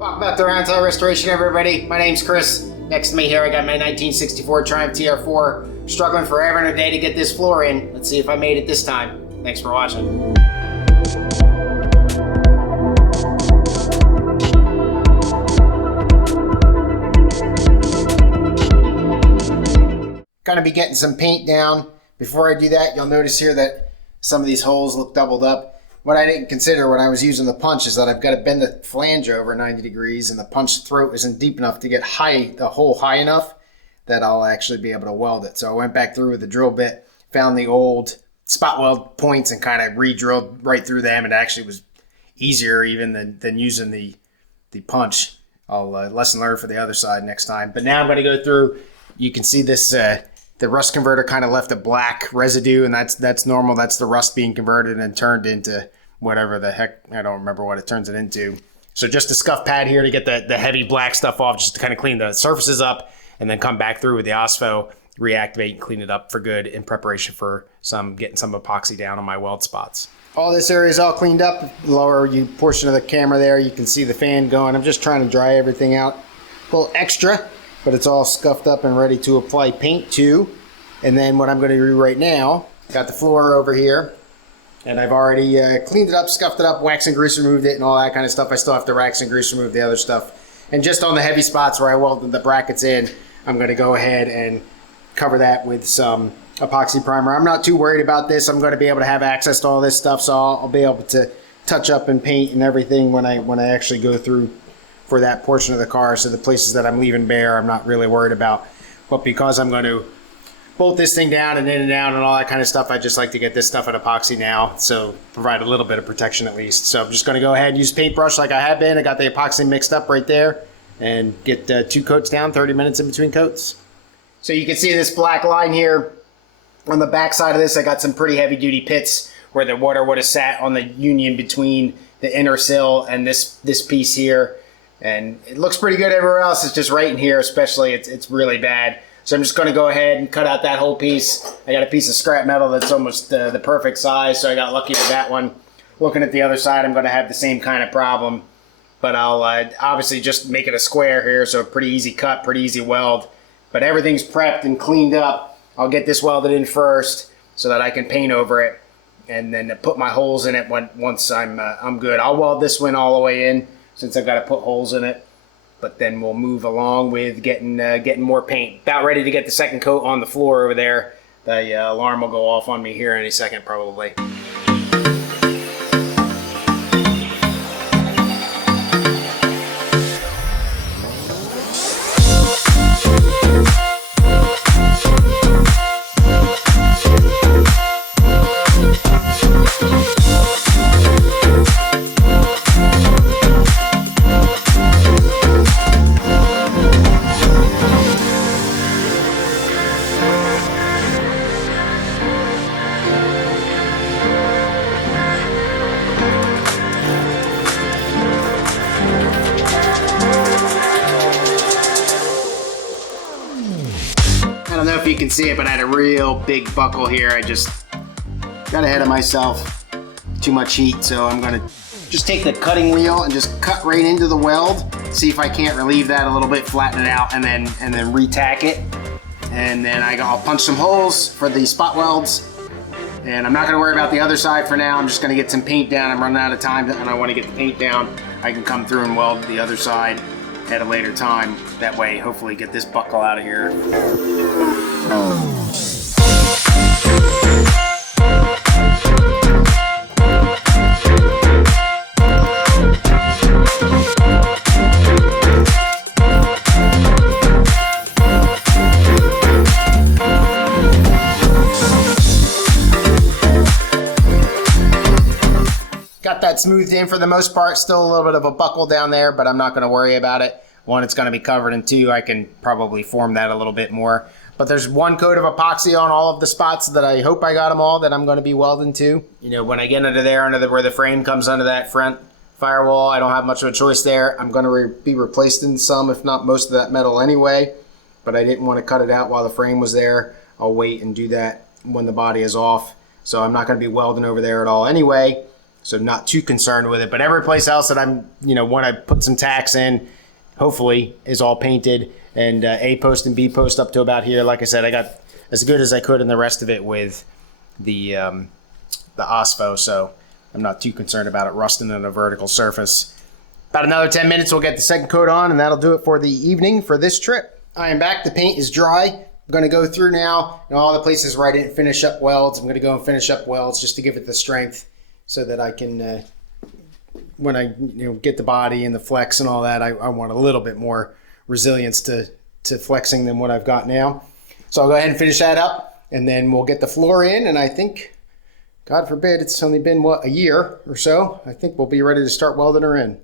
Welcome back to Roundtail Restoration, everybody. My name's Chris. Next to me here, I got my 1964 Triumph TR4. Struggling forever and a day to get this floor in. Let's see if I made it this time. Thanks for watching. Gonna be getting some paint down. Before I do that, you'll notice here that some of these holes look doubled up. What I didn't consider when I was using the punch is that I've got to bend the flange over 90 degrees and the punch throat isn't deep enough to get the hole high enough that I'll actually be able to weld it. So I went back through with the drill bit, found the old spot weld points and kind of re-drilled right through them. It actually was easier even than using the punch. I'll lesson learned for the other side next time. But now I'm going to go through. You can see this, the rust converter kind of left a black residue, and that's normal. That's the rust being converted and turned into whatever the heck, I don't remember what it turns it into. So just a scuff pad here to get the heavy black stuff off, just to kind of clean the surfaces up, and then come back through with the OSFO, reactivate and clean it up for good in preparation for getting some epoxy down on my weld spots. All this area is all cleaned up. Lower portion of the camera there, you can see the fan going. I'm just trying to dry everything out. A little extra, but it's all scuffed up and ready to apply paint to. And then what I'm going to do right now, got the floor over here, and I've already cleaned it up, scuffed it up, wax and grease removed it and all that kind of stuff. I still have to wax and grease remove the other stuff. And just on the heavy spots where I welded the brackets in, I'm going to go ahead and cover that with some epoxy primer. I'm not too worried about this. I'm going to be able to have access to all this stuff, so I'll be able to touch up and paint and everything when I actually go through for that portion of the car. So the places that I'm leaving bare, I'm not really worried about. But because I'm going to bolt this thing down and in and out and all that kind of stuff, I just like to get this stuff in epoxy now, so provide a little bit of protection at least. So I'm just going to go ahead and use paintbrush like I have been. I got the epoxy mixed up right there, and get 2 coats down, 30 minutes in between coats. So you can see this black line here. On the back side of this, I got some pretty heavy duty pits where the water would have sat on the union between the inner sill and this piece here. And it looks pretty good everywhere else. It's just right in here especially, it's really bad. So I'm just going to go ahead and cut out that whole piece. I got a piece of scrap metal that's almost the perfect size, so I got lucky with that one. Looking at the other side, I'm going to have the same kind of problem, but I'll obviously just make it a square here, so pretty easy cut, pretty easy weld. But everything's prepped and cleaned up. I'll get this welded in first so that I can paint over it, and then put my holes in it once I'm good. I'll weld this one all the way in since I've got to put holes in it. But then we'll move along with getting more paint. About ready to get the second coat on the floor over there. The alarm will go off on me here any second probably. I don't know if you can see it, but I had a real big buckle here. I just got ahead of myself. Too much heat, so I'm gonna just take the cutting wheel and just cut right into the weld. See if I can't relieve that a little bit, flatten it out, and then re-tack it. And then I'll punch some holes for the spot welds. And I'm not gonna worry about the other side for now. I'm just gonna get some paint down. I'm running out of time and I wanna get the paint down. I can come through and weld the other side at a later time. That way, hopefully get this buckle out of here. Got that smoothed in for the most part. Still a little bit of a buckle down there, but I'm not going to worry about it. One, it's going to be covered, and two, I can probably form that a little bit more. But there's 1 coat of epoxy on all of the spots that I hope I got them all that I'm going to be welding to. You know, when I get under there, where the frame comes under that front firewall, I don't have much of a choice there. I'm going to be replacing some, if not most of that metal anyway. But I didn't want to cut it out while the frame was there. I'll wait and do that when the body is off. So I'm not going to be welding over there at all anyway. So not too concerned with it, but every place else that I'm, when I put some tacks in, hopefully is all painted, and A post and B post up to about here. Like I said, I got as good as I could in the rest of it with the OSPO, so I'm not too concerned about it rusting on a vertical surface. About another 10 minutes, we'll get the second coat on, and that'll do it for the evening for this trip. I am back. The paint is dry. I'm going to go through now all the places where I didn't finish up welds. I'm going to go and finish up welds just to give it the strength so that I can, when I get the body and the flex and all that, I want a little bit more resilience to flexing than what I've got now. So I'll go ahead and finish that up, and then we'll get the floor in, and I think, God forbid, it's only been, a year or so. I think we'll be ready to start welding her in.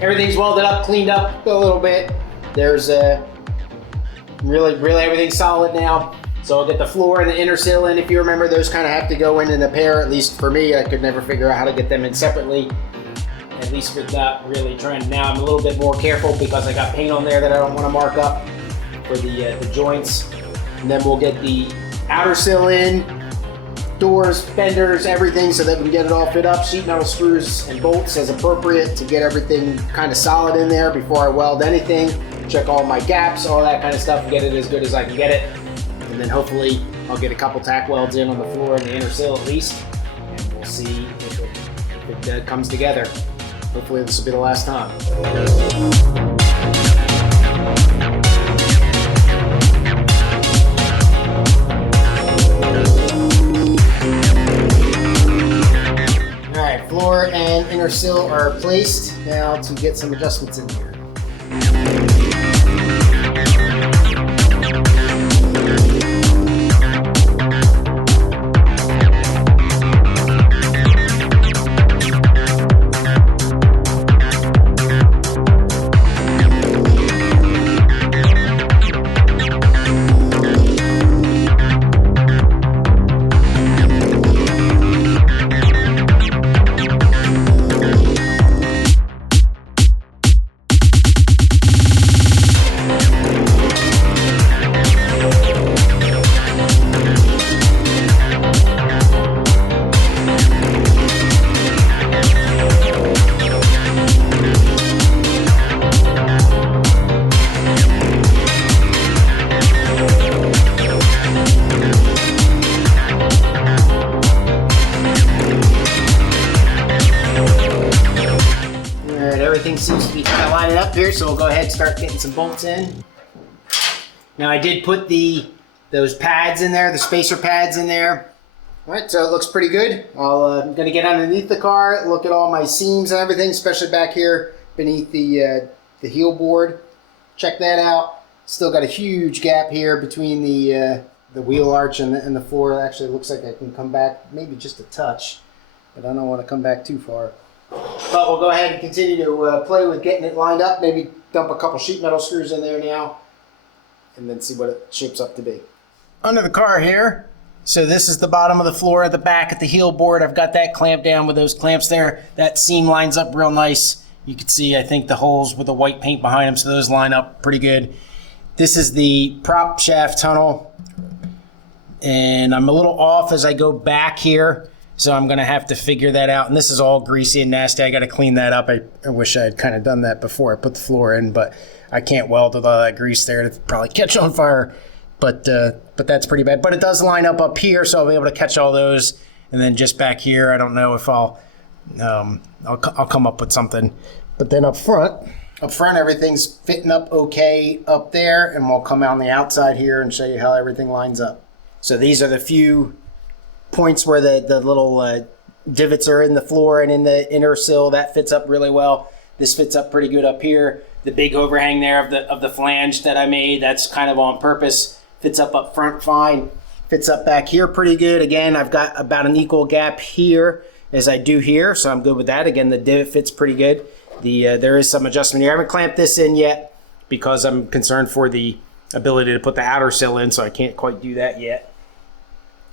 Everything's welded up, cleaned up a little bit. There's really everything's solid now. So I'll get the floor and the inner sill in. If you remember, those kind of have to go in a pair. At least for me, I could never figure out how to get them in separately. At least with that really trying. Now I'm a little bit more careful because I got paint on there that I don't want to mark up for the joints. And then we'll get the outer sill in, doors, fenders, everything, so that we can get it all fit up. Sheet metal screws and bolts as appropriate to get everything kind of solid in there before I weld anything. Check all my gaps, all that kind of stuff, and get it as good as I can get it. And then hopefully I'll get a couple tack welds in on the floor and the inner sill at least, and we'll see if it comes together. Hopefully this will be the last time. Floor and inner sill are placed. Now to get some adjustments in here. Everything seems to be kind of lining up here, so we'll go ahead and start getting some bolts in. Now I did put those pads in there, the spacer pads in there. All right, so it looks pretty good. I'm going to get underneath the car, look at all my seams and everything, especially back here beneath the heel board. Check that out. Still got a huge gap here between the wheel arch and the floor. Actually, it looks like I can come back maybe just a touch, but I don't want to come back too far. But we'll go ahead and continue to play with getting it lined up. Maybe dump a couple sheet metal screws in there now, and then see what it shapes up to be. Under the car here, so this is the bottom of the floor at the back at the heel board. I've got that clamped down with those clamps there. That seam lines up real nice. You can see, I think, the holes with the white paint behind them, so those line up pretty good. This is the prop shaft tunnel, and I'm a little off as I go back here. So I'm going to have to figure that out. And this is all greasy and nasty. I got to clean that up. I wish I had kind of done that before I put the floor in, but I can't weld with all that grease there. It'd probably catch on fire. But that's pretty bad. But it does line up here, so I'll be able to catch all those. And then just back here, I don't know if I'll come up with something. But then up front, everything's fitting up okay up there. And we'll come out on the outside here and show you how everything lines up. So these are the few points where the little divots are in the floor and in the inner sill. That fits up really well. This fits up pretty good up here. The big overhang there of the flange that I made, that's kind of on purpose. Fits up front fine. Fits up back here pretty good. Again, I've got about an equal gap here as I do here, so I'm good with that. Again, the divot fits pretty good. There is some adjustment here. I haven't clamped this in yet because I'm concerned for the ability to put the outer sill in, so I can't quite do that yet.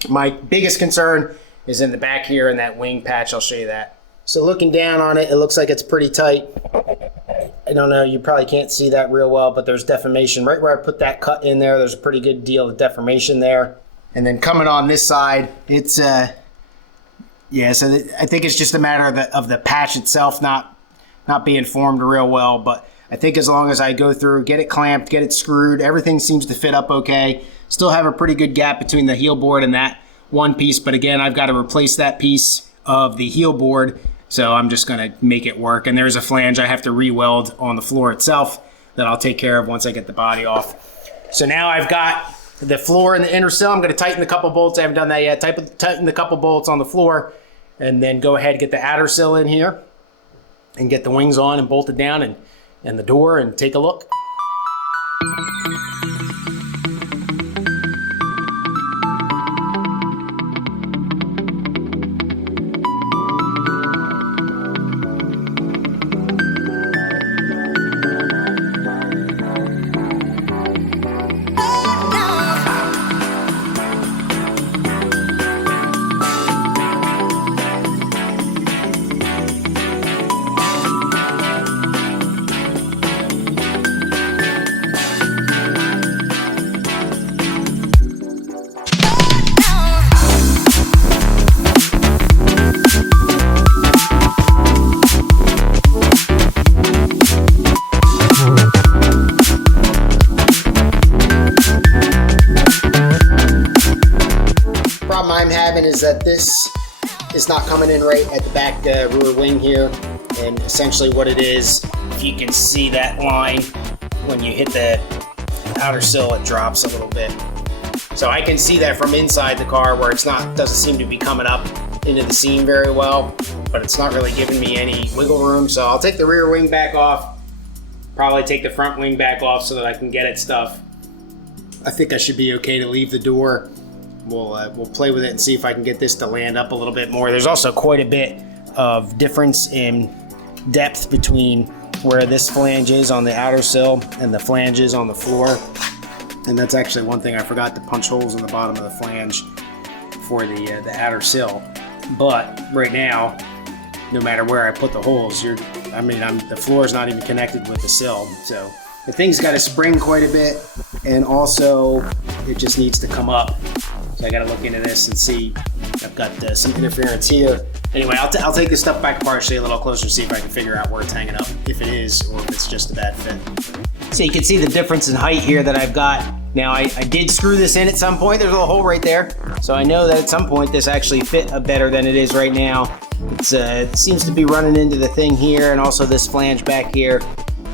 My biggest concern is in the back here in that wing patch. I'll show you that. So looking down on it, it looks like it's pretty tight. I don't know, you probably can't see that real well, but there's deformation. Right where I put that cut in there, there's a pretty good deal of deformation there. And then coming on this side, it's, yeah, so I think it's just a matter of the patch itself not being formed real well, but I think as long as I go through, get it clamped, get it screwed, everything seems to fit up okay. Still have a pretty good gap between the heel board and that one piece, but again, I've got to replace that piece of the heel board, so I'm just gonna make it work. And there's a flange I have to re-weld on the floor itself that I'll take care of once I get the body off. So now I've got the floor and the inner sill. I'm gonna tighten a couple bolts. I haven't done that yet. Tighten the couple bolts on the floor, and then go ahead and get the outer sill in here and get the wings on and bolted down and the door, and take a look. Is that this is not coming in right at the back rear wing here, and essentially what it is, if you can see that line, when you hit the outer sill it drops a little bit. So I can see that from inside the car where it's not, doesn't seem to be coming up into the seam very well, but it's not really giving me any wiggle room. So I'll take the rear wing back off, probably take the front wing back off so that I can get at stuff. I think I should be okay to leave the door. We'll play with it and see if I can get this to land up a little bit more. There's also quite a bit of difference in depth between where this flange is on the outer sill and the flanges on the floor. And that's actually one thing I forgot to punch holes in the bottom of the flange for the outer sill. But right now, no matter where I put the holes, the floor is not even connected with the sill. So the thing's got to spring quite a bit, and also it just needs to come up. So I got to look into this and see. I've got some interference here. Anyway, I'll take this stuff back apart, show you a little closer, see if I can figure out where it's hanging up, if it is, or if it's just a bad fit. So you can see the difference in height here that I've got. Now I did screw this in at some point. There's a little hole right there. So I know that at some point this actually fit better than it is right now. It seems to be running into the thing here, and also this flange back here.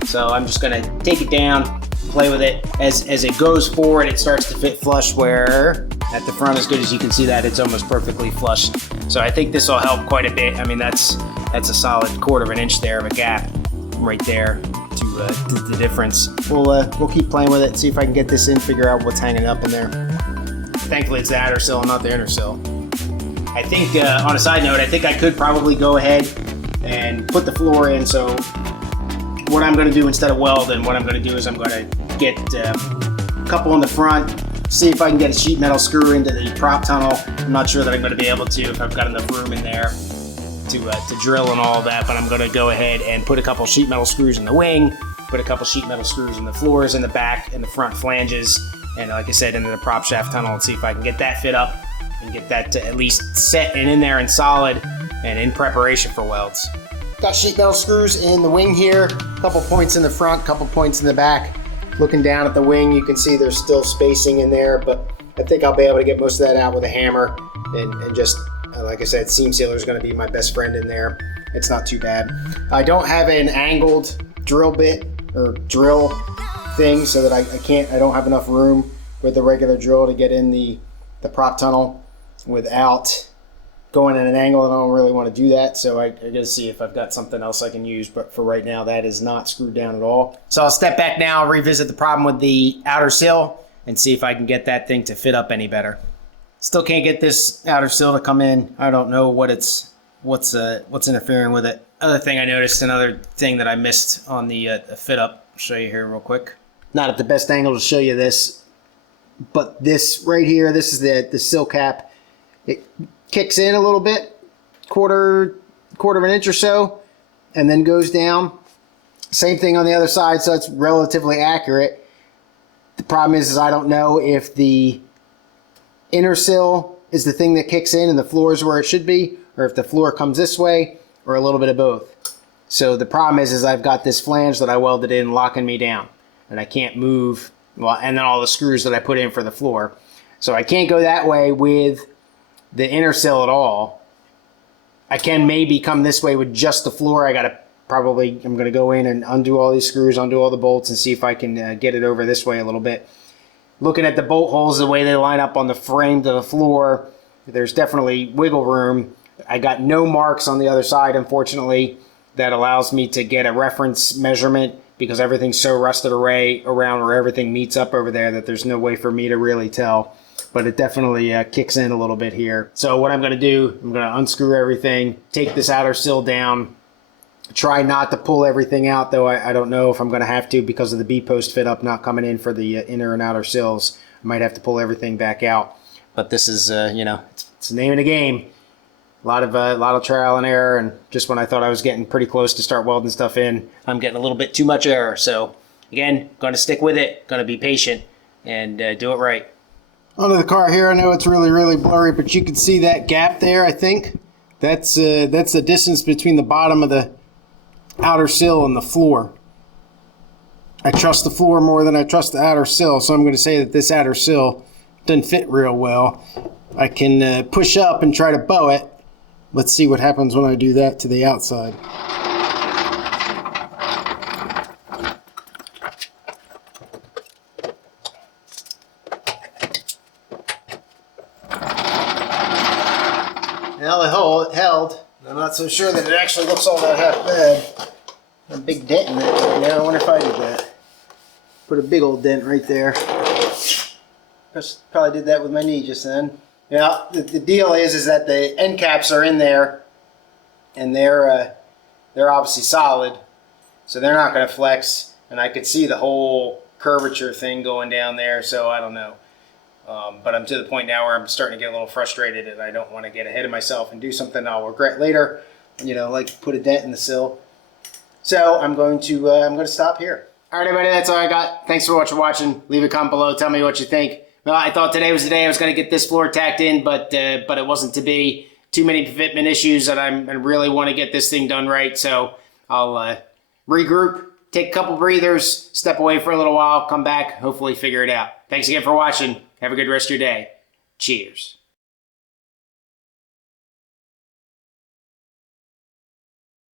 So I'm just gonna take it down, play with it. As it goes forward, it starts to fit flush, where at the front, as good as you can see that, it's almost perfectly flush. So I think this will help quite a bit. I mean, that's a solid 1/4 inch there of a gap right there to the difference. We'll keep playing with it, see if I can get this in, figure out what's hanging up in there. Thankfully, it's the outer sill, not the inner sill. I think, on a side note, I think I could probably go ahead and put the floor in. So what I'm going to do instead of weld, and what I'm going to do is I'm going to get a couple in the front, see if I can get a sheet metal screw into the prop tunnel. I'm not sure that I'm going to be able to, if I've got enough room in there to drill and all that, but I'm going to go ahead and put a couple sheet metal screws in the wing, put a couple sheet metal screws in the floors, in the back, and the front flanges, and like I said, into the prop shaft tunnel, and see if I can get that fit up and get that to at least set and in there and solid and in preparation for welds. Got sheet metal screws in the wing here, a couple points in the front, couple points in the back. Looking down at the wing, you can see there's still spacing in there, but I think I'll be able to get most of that out with a hammer, and just, like I said, seam sealer is going to be my best friend in there. It's not too bad. I don't have an angled drill bit or drill thing, so that I don't have enough room with the regular drill to get in the prop tunnel without going at an angle, and I don't really want to do that, so I gotta see if I've got something else I can use, but for right now that is not screwed down at all. So I'll step back now, revisit the problem with the outer sill, and see if I can get that thing to fit up any better. Still can't get this outer sill to come in. I don't know what it's what's interfering with it. Other thing I noticed, another thing that I missed on the fit up. I'll show you here real quick. Not at the best angle to show you this, but this right here, this is the sill cap. It kicks in a little bit, quarter of an inch or so, and then goes down. Same thing on the other side, so it's relatively accurate. The problem is I don't know if the inner sill is the thing that kicks in and the floor is where it should be, or if the floor comes this way, or a little bit of both. So the problem is I've got this flange that I welded in locking me down, and I can't move, well, and then all the screws that I put in for the floor. So I can't go that way with the inner sill at all. I can maybe come this way with just the floor. I'm gonna go in and undo all these screws, undo all the bolts, and see if I can get it over this way a little bit. Looking at the bolt holes, the way they line up on the frame to the floor, there's definitely wiggle room. I got no marks on the other side, unfortunately, that allows me to get a reference measurement, because everything's so rusted array around where everything meets up over there that there's no way for me to really tell. But it definitely kicks in a little bit here. So what I'm going to do, I'm going to unscrew everything, take this outer sill down, try not to pull everything out, though I don't know if I'm going to have to because of the B-post fit up not coming in for the inner and outer sills. I might have to pull everything back out. But this is, it's the name of the game. A lot of trial and error, and just when I thought I was getting pretty close to start welding stuff in, I'm getting a little bit too much error. So again, going to stick with it, going to be patient, and do it right. Onto the car here. I know it's really, really blurry, but you can see that gap there, I think. That's the distance between the bottom of the outer sill and the floor. I trust the floor more than I trust the outer sill, so I'm going to say that this outer sill doesn't fit real well. I can push up and try to bow it. Let's see what happens when I do that to the outside. Well, it held. I'm not so sure that it actually looks all that half bad. A big dent in it right now. I wonder if I did that. Put a big old dent right there. Probably did that with my knee just then. Yeah, the deal is that the end caps are in there, and they're obviously solid, so they're not going to flex. And I could see the whole curvature thing going down there, so I don't know. But I'm to the point now where I'm starting to get a little frustrated, and I don't want to get ahead of myself and do something I'll regret later. Like put a dent in the sill. So I'm going to stop here. All right, everybody, that's all I got. Thanks for watching. Leave a comment below. Tell me what you think. Well, I thought today was the day I was going to get this floor tacked in, but it wasn't to be. Too many fitment issues, and I really want to get this thing done right. So I'll regroup, take a couple breathers, step away for a little while, come back, hopefully figure it out. Thanks again for watching. Have a good rest of your day. Cheers.